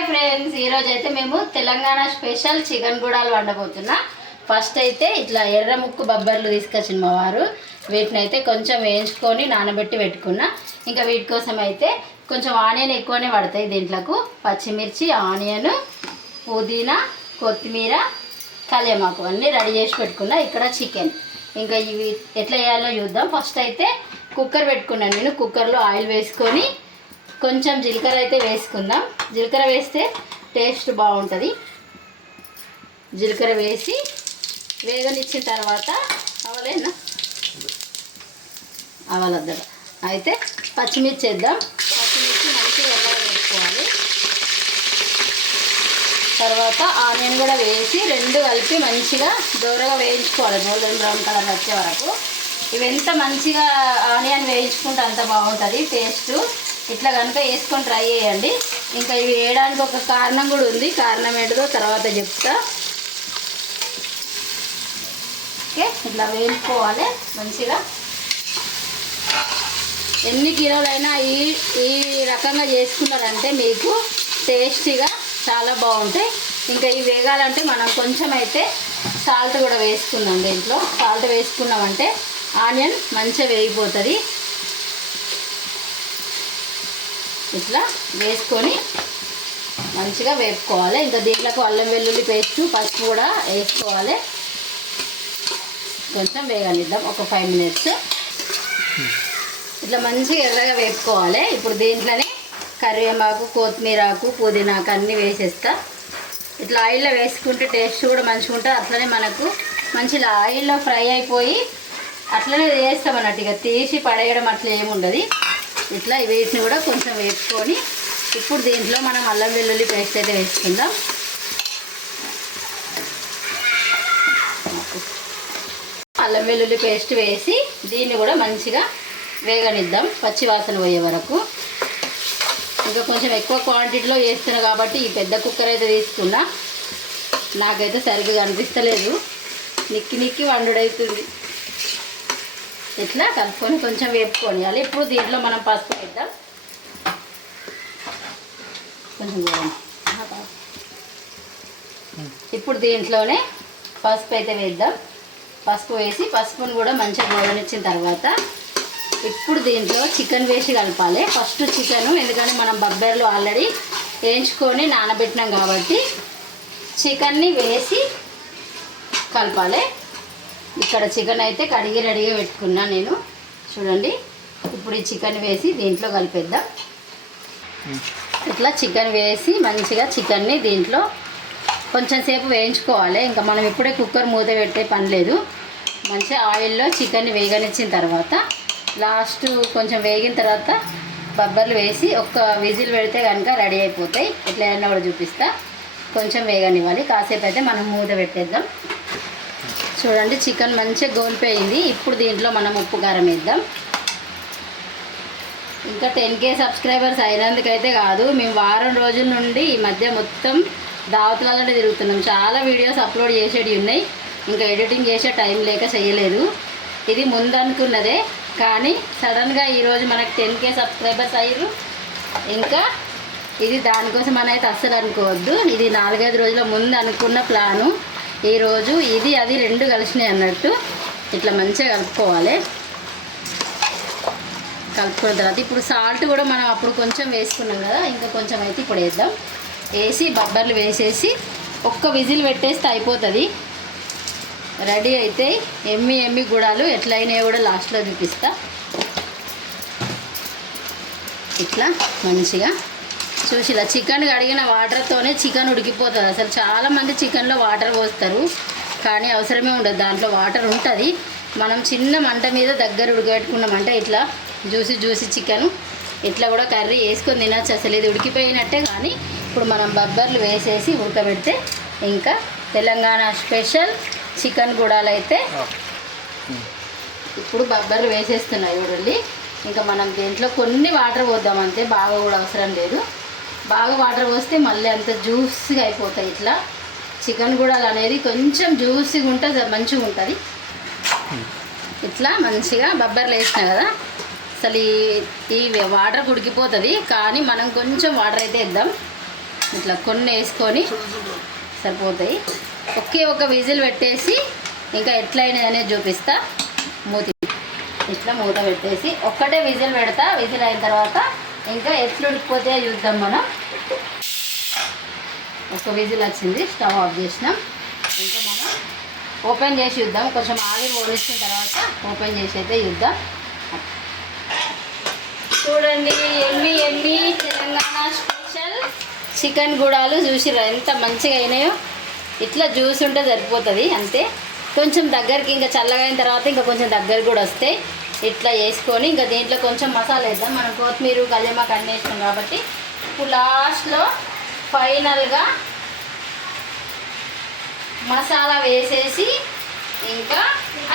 Hi friends, ఈరోజు అయితే మేము తెలంగాణ స్పెషల్ చికెన్ గుడాలు వండబోతున్నా. ఫస్ట్ అయితే ఇట్లా ఎర్ర ముక్కు బొబ్బర్లు తీసుకొచ్చిన మా వారు. వీటిని అయితే కొంచెం వేయించుకొని నానబెట్టి పెట్టుకున్నా. ఇంకా వీటి కోసం అయితే కొంచెం ఆనియన్ ఎక్కువనే పడతాయి. దీంట్లోకి పచ్చిమిర్చి, ఆనియన్, పుదీనా, కొత్తిమీర, కళ్యామాకు అన్నీ రెడీ చేసి పెట్టుకున్నా. ఇక్కడ చికెన్ ఇంకా ఇవి ఎట్లా చేయాలో చూద్దాం. ఫస్ట్ అయితే కుక్కర్ పెట్టుకున్నాను. నేను కుక్కర్లో ఆయిల్ వేసుకొని కొంచెం జీలకర్ర అయితే వేసుకుందాం. జీలకర్ర వేస్తే టేస్ట్ బాగుంటుంది. జీలకర్ర వేసి వేగనిచ్చిన తర్వాత అవలేనా అవలద్దడ అయితే పచ్చిమిర్చి వేద్దాం. పచ్చిమిర్చి మంచిగా ఎర్రగా వేసుకోవాలి. తర్వాత ఆనియన్ కూడా వేసి రెండు కలిపి మంచిగా దూరగా వేయించుకోవాలి. గోల్డెన్ బ్రౌన్ కలర్ వచ్చే వరకు. ఇవి ఎంత మంచిగా ఆనియన్ వేయించుకుంటే అంత బాగుంటుంది టేస్ట్. ఇట్లా కనుక వేసుకొని ట్రై చేయండి. ఇంకా ఇవి వేయడానికి ఒక కారణం కూడా ఉంది. కారణం ఏంటిదో తర్వాత చెప్తా. ఓకే, ఇట్లా వేయించుకోవాలి మంచిగా. ఎన్ని కిలోలైనా ఈ రకంగా చేసుకున్నారంటే మీకు టేస్టీగా చాలా బాగుంటాయి. ఇంకా ఇవి వేగాలంటే మనం కొంచెం అయితే సాల్ట్ కూడా వేసుకుందాం. దీంట్లో సాల్ట్ వేసుకున్నామంటే ఆనియన్ మంచిగా వేగిపోతుంది. ఇట్లా వేసుకొని మంచిగా వేపుకోవాలి. ఇంకా దీంట్లోకి అల్లం వెల్లుల్లి పేస్ట్, పసుపు కూడా వేసుకోవాలి. కొంచెం వేగనిద్దాం ఒక 5 మినిట్స్. ఇట్లా మంచిగా ఎర్రగా వేపుకోవాలి. ఇప్పుడు దీంట్లోనే కరివేపాకు, కొత్తిమీరాకు, పుదీనాకు అన్నీ వేసేస్తా. ఇట్లా ఆయిల్లో వేసుకుంటే టేస్ట్ కూడా మంచిగా ఉంటుంది. అట్లనే మనకు మంచిగా ఆయిల్లో ఫ్రై అయిపోయి అట్లనే వేస్తాం అన్నట్టు. ఇక తీసి పడేయడం అట్లా ఏముండదు. ఇట్లా వీటిని కూడా కొంచెం వేపుకొని ఇప్పుడు దీంట్లో మనం అల్లం వెల్లుల్లి పేస్ట్ అయితే వేసుకుందాం. అల్లం వెల్లుల్లి పేస్ట్ వేసి దీన్ని కూడా మంచిగా వేగనిద్దాం పచ్చి వాసన పోయే వరకు. ఇంకా కొంచెం ఎక్కువ క్వాంటిటీలో వేస్తున్నా కాబట్టి ఈ పెద్ద కుక్కర్ అయితే తీసుకున్నా. నాకైతే సరిగ్గా కనిపిస్తలేదు, నిక్కి వండుడవుతుంది. ఇట్లా కలుపుకొని కొంచెం వేపుకోనియాలి. ఇప్పుడు దీంట్లో మనం పసుపు వేద్దాం. కొంచెం ఇప్పుడు దీంట్లోనే పసుపు అయితే వేద్దాం. పసుపు వేసి పసుపును కూడా మంచిగా గోడనిచ్చిన తర్వాత ఇప్పుడు దీంట్లో చికెన్ వేసి కలపాలి. ఫస్ట్ చికెను, ఎందుకంటే మనం బొబ్బర్లు ఆల్రెడీ వేయించుకొని నానబెట్టినాం కాబట్టి చికెన్ని వేసి కలపాలి. ఇక్కడ చికెన్ అయితే కడిగి రెడీగా పెట్టుకున్నా నేను. చూడండి, ఇప్పుడు ఈ చికెన్ వేసి దీంట్లో కలిపేద్దాం. ఇట్లా చికెన్ వేసి మంచిగా చికెన్ని దీంట్లో కొంచెం సేపు వేయించుకోవాలి. ఇంకా మనం ఇప్పుడే కుక్కర్ మూత పెట్టే పని లేదు. మంచిగా ఆయిల్లో చికెన్ని వేగనిచ్చిన తర్వాత లాస్ట్ కొంచెం వేగిన తర్వాత బొబ్బర్లు వేసి ఒక్క విజిల్ పెడితే కనుక రెడీ అయిపోతాయి. ఇట్లా ఏమన్నా కూడా చూపిస్తా. కొంచెం వేగనివ్వాలి. కాసేపు అయితే మనం మూత పెట్టేద్దాం. చూడండి, చికెన్ మంచిగా గోలిపోయింది. ఇప్పుడు దీంట్లో మనం ఉప్పు కారం వేద్దాం. ఇంకా 10K సబ్స్క్రైబర్స్ అయినందుకైతే కాదు, మేము వారం రోజుల నుండి ఈ మధ్య మొత్తం దావతులలోనే తిరుగుతున్నాం. చాలా వీడియోస్ అప్లోడ్ చేసేవి ఉన్నాయి. ఇంకా ఎడిటింగ్ చేసే టైం లేక చేయలేదు. ఇది ముందు అనుకున్నదే, కానీ సడన్గా ఈరోజు మనకు 10K సబ్స్క్రైబర్స్ అయ్యారు. ఇంకా ఇది దానికోసం అయితే అస్సలు అనుకోవద్దు. ఇది 4-5 రోజుల ముందు అనుకున్న ప్లాను. ఈరోజు ఇది అది రెండు కలిసినాయి అన్నట్టు. ఇట్లా మంచిగా కలుపుకోవాలి. కలుపుకున్న తర్వాత ఇప్పుడు సాల్ట్ కూడా మనం అప్పుడు కొంచెం వేసుకున్నాం కదా, ఇంకా కొంచెం అయితే ఇప్పుడు వేద్దాం. వేసి బొబ్బర్లు వేసేసి ఒక్క విజిల్ పెట్టేస్తే అయిపోతుంది. రెడీ అయితే ఎమ్మి గుడాలు ఎట్లయినా కూడా లాస్ట్లో చూపిస్తా. ఇట్లా మంచిగా చూసి ఇలా చికెన్ కడిగిన వాటర్తోనే చికెన్ ఉడికిపోతుంది. అసలు చాలామంది చికెన్లో వాటర్ పోస్తారు, కానీ అవసరమే ఉండదు. దాంట్లో వాటర్ ఉంటుంది. మనం చిన్న మంట మీద దగ్గర ఉడకబెట్టుకున్నామంటే ఇట్లా జ్యూసీ చికెన్ ఇట్లా కూడా కర్రీ వేసుకొని తినచ్చు. అసలు ఇది ఉడికిపోయినట్టే. కానీ ఇప్పుడు మనం బొబ్బర్లు వేసేసి ఉడకబెడితే ఇంకా తెలంగాణ స్పెషల్ చికెన్ గుడాలు అయితే ఇప్పుడు బొబ్బర్లు వేసేస్తున్నాయి. చూడండి, ఇంకా మనం దీంట్లో కొన్ని వాటర్ పోద్దాం అంతే, బాగా కూడా అవసరం లేదు. బాగా వాటర్ పోస్తే మళ్ళీ అంత జ్యూసీగా అయిపోతాయి. ఇట్లా చికెన్ గుడాలు అనేది కొంచెం జ్యూసీగా ఉంటుంది, మంచిగా ఉంటుంది. ఇట్లా మంచిగా బొబ్బర్లు వేసినా కదా, అసలు ఈ వాటర్ ఉడికిపోతుంది. కానీ మనం కొంచెం వాటర్ అయితే వేద్దాం. ఇట్లా కొన్ని వేసుకొని సరిపోతాయి. ఒకే ఒక విజిల్ పెట్టేసి ఇంకా ఎట్లయినా అనేది చూపిస్తా. మూతి ఇట్లా మూత పెట్టేసి ఒక్కటే విజిల్ పెడతా. విజిల్ అయిన తర్వాత ఇంకా ఎట్లు ఉడికిపోతే చూద్దాం మనం. ఒక విజిల్ వచ్చింది, స్టవ్ ఆఫ్ చేసినాం. ఇంకా మనం ఓపెన్ చేసి చూద్దాం. కొంచెం ఆవిరి పోలిసిన తర్వాత ఓపెన్ చేసి అయితే చూద్దాం. చూడండి, ఎమ్మి ఎమ్మి తెలంగాణ స్పెషల్ చికెన్ గుడాలు చూసిర్రా ఎంత మంచిగా అయినాయో. ఇట్లా జ్యూస్ ఉంటే సరిపోతుంది అంతే. కొంచెం దగ్గరికి ఇంకా చల్లగా అయిన తర్వాత ఇంకా కొంచెం దగ్గర కూడా వస్తాయి. ఇట్లా వేసుకొని ఇంకా దీంట్లో కొంచెం మసాలా వేద్దాం. మనం కొత్తిమీర కల్యమాకు అన్నీ వేస్తాం కాబట్టి ఇప్పుడు లాస్ట్లో ఫైనల్గా మసాలా వేసేసి ఇంకా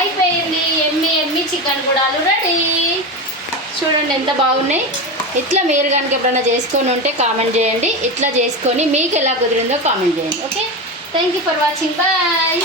అయిపోయింది. ఎమ్మి ఎమ్మి చికెన్ గుడాలు రెడీ. చూడండి ఎంత బాగున్నాయి. ఇట్లా మీరు కనుక ఎప్పుడైనా చేసుకొని ఉంటే కామెంట్ చేయండి. ఇట్లా చేసుకొని మీకు ఎలా కుదిరిందో కామెంట్ చేయండి. Okay, thank you for watching. Bye.